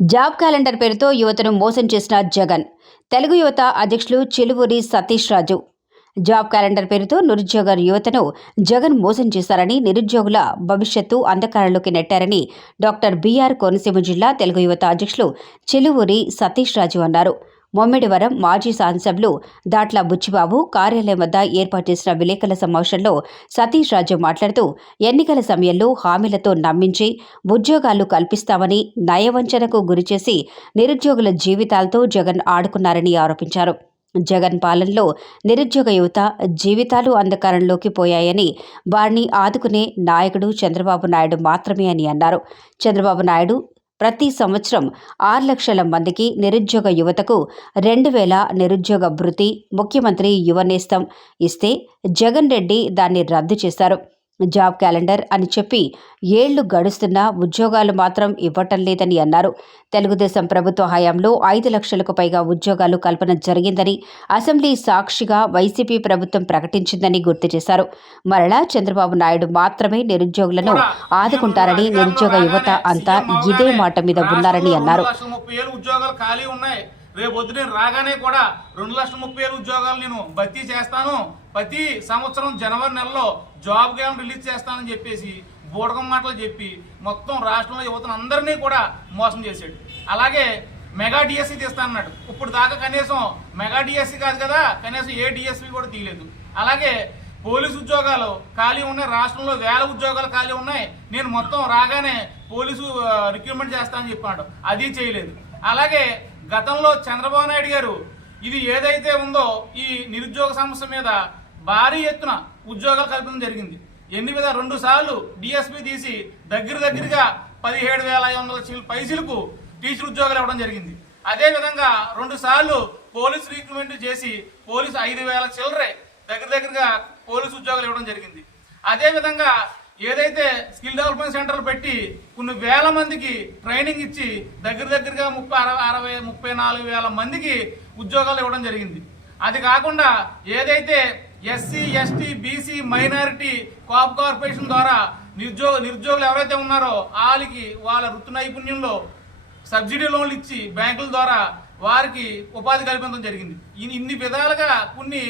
Job calendar పేరుతో యువతను మోసం చేసిన జగన్. తెలుగు యువత అధ్యక్షులు చెలువూరి సతీష్ రాజు. జాబ్ క్యాలెండర్ పేరుతో నిరుద్యోగ యువతను జగన్ మోసం చేశారని నిరుద్యోగుల భవిష్యత్తు అంధకారంలోకి నెట్టారని డాక్టర్ బీఆర్ కోనసీమ జిల్లా తెలుగు యువత అధ్యక్షులు చెలువూరి సతీష్ రాజు అన్నారు. మొమ్మిడివరం మాజీ సాంసబ్లు దాట్ల బుచ్చిబాబు కార్యాలయం వద్ద ఏర్పాటు చేసిన విలేకరుల సమావేశంలో సతీష్ రాజు మాట్లాడుతూ ఎన్నికల సమయంలో హామీలతో నమ్మించి ఉద్యోగాలు కల్పిస్తామని నయవంచనకు గురిచేసి నిరుద్యోగుల జీవితాలతో జగన్ ఆడుకున్నారని ఆరోపించారు. జగన్ పాలనలో నిరుద్యోగ యువత జీవితాలు అంధకారంలోకి పోయాయని వారిని ఆదుకునే నాయకుడు చంద్రబాబు నాయుడు మాత్రమే అని అన్నారు. చంద్రబాబు నాయుడు ప్రతి సంవత్సరం ఆరు లక్షల మందికి నిరుద్యోగ యువతకు రెండు వేల నిరుద్యోగ భృతి ముఖ్యమంత్రి యువనేస్తం ఇస్తే జగన్ రెడ్డి దాన్ని రద్దు చేశారు జాబ్ క్యాలెండర్ అని చెప్పి ఏళ్ళు గడుస్తున్నా ఉద్యోగాలు మాత్రం ఇవ్వటం లేదని అన్నారు. తెలుగుదేశం ప్రభుత్వ హయాంలో ఐదు లక్షలకు పైగా ఉద్యోగాలు కల్పన జరిగిందని అసెంబ్లీ సాక్షిగా వైసీపీ ప్రభుత్వం ప్రకటించిందని గుర్తు చేశారు. మరలా చంద్రబాబు నాయుడు మాత్రమే నిరుద్యోగులను ఆదుకుంటారని నిరుద్యోగ యువత అంతా ఇదే మాట మీద ఉన్నారని అన్నారు. రేపు వద్దు రాగానే కూడా రెండు లక్షల ముప్పై వేలు ఉద్యోగాలు నేను భర్తీ చేస్తాను. ప్రతి సంవత్సరం జనవరి నెలలో జాబ్ గ్యామ్ రిలీజ్ చేస్తానని చెప్పేసి బూటకం మాటలు చెప్పి మొత్తం రాష్ట్రంలో యువతను అందరినీ కూడా మోసం చేశాడు. అలాగే మెగా డిఎస్సీ తీస్తానన్నాడు. ఇప్పుడు దాకా కనీసం మెగా డిఎస్సీ కాదు కదా కనీసం ఏ డిఎస్సి కూడా తీయలేదు. అలాగే పోలీసు ఉద్యోగాలు ఖాళీ ఉన్నాయి రాష్ట్రంలో వేల ఉద్యోగాలు ఖాళీ ఉన్నాయి. నేను మొత్తం రాగానే పోలీసు రిక్రూట్మెంట్ చేస్తానని చెప్పాడు అది చేయలేదు. అలాగే గతంలో చంద్రబాబు నాయుడు గారు ఇది ఏదైతే ఉందో ఈ నిరుద్యోగ సమస్య మీద భారీ ఎత్తున ఉద్యోగాలు కల్పించడం జరిగింది. ఎనిమిది రెండు సార్లు డిఎస్పి తీసి దగ్గర దగ్గరగా పదిహేడు వేల ఐదు వందల పైసలకు టీచర్ ఉద్యోగాలు ఇవ్వడం జరిగింది. అదేవిధంగా రెండు సార్లు పోలీస్ రిక్రూట్మెంట్ చేసి పోలీసు ఐదు వేల చిల్లరే దగ్గర దగ్గరగా పోలీసు ఉద్యోగాలు ఇవ్వడం జరిగింది. అదేవిధంగా ఏదైతే స్కిల్ డెవలప్మెంట్ సెంటర్లు పెట్టి కొన్ని వేల మందికి ట్రైనింగ్ ఇచ్చి దగ్గర దగ్గరగా ముప్పై అరవై అరవై ముప్పై నాలుగు వేల మందికి ఉద్యోగాలు ఇవ్వడం జరిగింది. అది కాకుండా ఏదైతే ఎస్సీ ఎస్టీ బీసీ మైనారిటీ కాప్ కార్పొరేషన్ ద్వారా నిరుద్యోగ నిరుద్యోగులు ఎవరైతే ఉన్నారో వాళ్ళకి వాళ్ళ వృత్తి నైపుణ్యంలో సబ్సిడీ లోన్లు ఇచ్చి బ్యాంకుల ద్వారా వారికి ఉపాధి కల్పించడం జరిగింది. ఇన్ని ఇన్ని విధాలుగా కొన్ని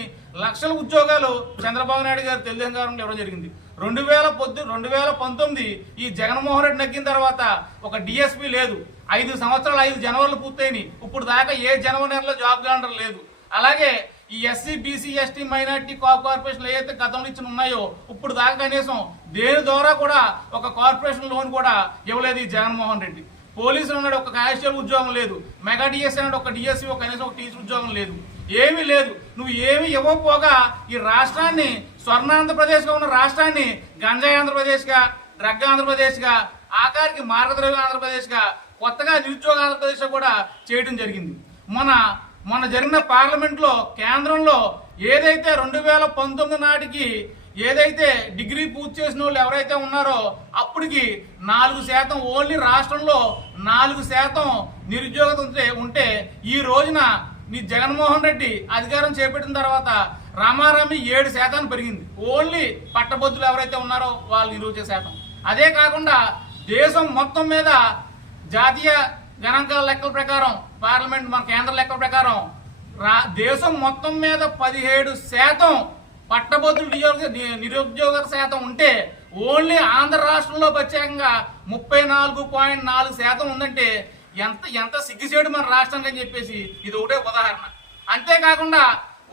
లక్షల ఉద్యోగాలు చంద్రబాబు నాయుడు గారు తెలుగుదేశం గారు ఇవ్వడం జరిగింది. రెండు వేల పొద్దు రెండు వేల పంతొమ్మిది ఈ జగన్మోహన్ రెడ్డి నగ్గిన తర్వాత ఒక డిఎస్పీ లేదు. ఐదు సంవత్సరాలు ఐదు జనవరిలు పూర్తయినాయి. ఇప్పుడు దాకా ఏ జనవరి నెలలో జాబ్ క్యాలెండర్ లేదు. అలాగే ఈ ఎస్సీ బీసీ ఎస్టీ మైనార్టీ కార్పొరేషన్లు ఏదైతే గతంలో ఇచ్చిన ఉన్నాయో ఇప్పుడు దాకా కనీసం దేని ద్వారా కూడా ఒక కార్పొరేషన్ లోన్ కూడా ఇవ్వలేదు ఈ జగన్మోహన్ రెడ్డి. పోలీసులు ఉన్నాడు ఒక కానిస్టేబుల్ ఉద్యోగం లేదు. మెగా డిఎస్సీ అన్నాడు ఒక డిఎస్సీ ఒక కనీసం ఒక టీచర్ ఉద్యోగం లేదు. ఏమీ లేదు. నువ్వు ఏమి ఇవ్వకపోగా ఈ రాష్ట్రాన్ని స్వర్ణాంధ్రప్రదేశ్గా ఉన్న రాష్ట్రాన్ని గంజాయి ఆంధ్రప్రదేశ్గా డ్రగ్ ఆంధ్రప్రదేశ్గా ఆఖరికి మార్గద్రవ్య ఆంధ్రప్రదేశ్గా కొత్తగా నిరుద్యోగ ఆంధ్రప్రదేశ్ కూడా చేయడం జరిగింది. మన మొన్న జరిగిన పార్లమెంట్లో కేంద్రంలో ఏదైతే రెండు వేల పంతొమ్మిది నాటికి ఏదైతే డిగ్రీ పూర్తి చేసిన వాళ్ళు ఎవరైతే ఉన్నారో అప్పటికి నాలుగు శాతం ఓన్లీ రాష్ట్రంలో నాలుగు శాతం నిరుద్యోగత ఉంటే ఉంటే ఈ రోజున నీ జగన్మోహన్ రెడ్డి అధికారం చేపట్టిన తర్వాత రామారామి ఏడు శాతాన్ని పెరిగింది. ఓన్లీ పట్టభద్రులు ఎవరైతే ఉన్నారో వాళ్ళు నిరుద్యోగ శాతం. అదే కాకుండా దేశం మొత్తం మీద జాతీయ గణాంకాల లెక్కల ప్రకారం పార్లమెంట్ మన కేంద్ర లెక్కల ప్రకారం రా దేశం మొత్తం మీద పదిహేడు శాతం పట్టభద్రులు నియోగ నిరుద్యోగ శాతం ఉంటే ఓన్లీ ఆంధ్ర రాష్ట్రంలో ప్రత్యేకంగా ముప్పై నాలుగు పాయింట్ నాలుగు శాతం ఉందంటే ఎంత ఎంత సిగ్గుచేడు మన రాష్ట్రానికి అని చెప్పేసి ఇది ఒకటే ఉదాహరణ. అంతేకాకుండా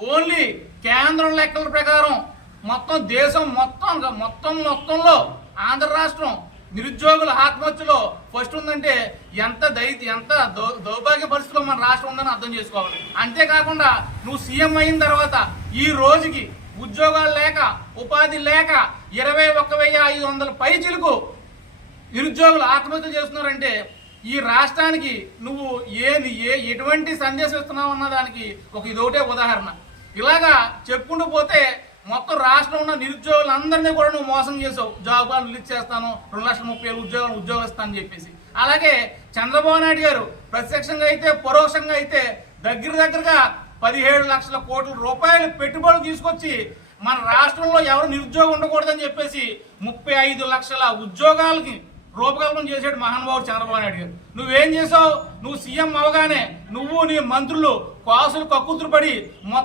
ఓన్లీ కేంద్రం లెక్కల ప్రకారం మొత్తం దేశం మొత్తం మొత్తం మొత్తంలో ఆంధ్ర రాష్ట్రం నిరుద్యోగుల ఆత్మహత్యలో ఫస్ట్ ఉందంటే ఎంత దై ఎంత దౌ- దౌర్భాగ్య పరిస్థితిలో మన రాష్ట్రం ఉందని అర్థం చేసుకోవాలి. అంతేకాకుండా నువ్వు సీఎం అయిన తర్వాత ఈ రోజుకి ఉద్యోగాలు లేక ఉపాధి లేక ఇరవై ఒక్క వెయ్యి ఐదు వందల పైచిలకు నిరుద్యోగులు ఆత్మహత్య చేస్తున్నారంటే ఈ రాష్ట్రానికి నువ్వు ఏది ఏ ఎటువంటి సందేశం ఇస్తున్నావు అన్న దానికి ఒక ఇదొకటే ఉదాహరణ. ఇలాగా చెప్పుకుంటూ పోతే మొత్తం రాష్ట్రం ఉన్న నిరుద్యోగులందరినీ కూడా నువ్వు మోసం చేసావు. జాబ్ రిలీజ్ చేస్తాను రెండు లక్షల ముప్పై వేలు ఉద్యోగాలు ఉద్యోగాలు ఇస్తానని చెప్పేసి. అలాగే చంద్రబాబు నాయుడు గారు ప్రత్యక్షంగా అయితే పరోక్షంగా అయితే దగ్గర దగ్గరగా పదిహేడు లక్షల కోట్ల రూపాయలు పెట్టుబడులు తీసుకొచ్చి మన రాష్ట్రంలో ఎవరు నిరుద్యోగం ఉండకూడదని చెప్పేసి ముప్పై ఐదు లక్షల ఉద్యోగాలకి రూపకల్పన చేశాడు మహానుభావుడు చంద్రబాబు నాయుడు గారు. నువ్వేం చేసావు? నువ్వు సీఎం అవగానే నువ్వు నీ మంత్రులు కాసులు కక్కుతురు పడి మొత్తం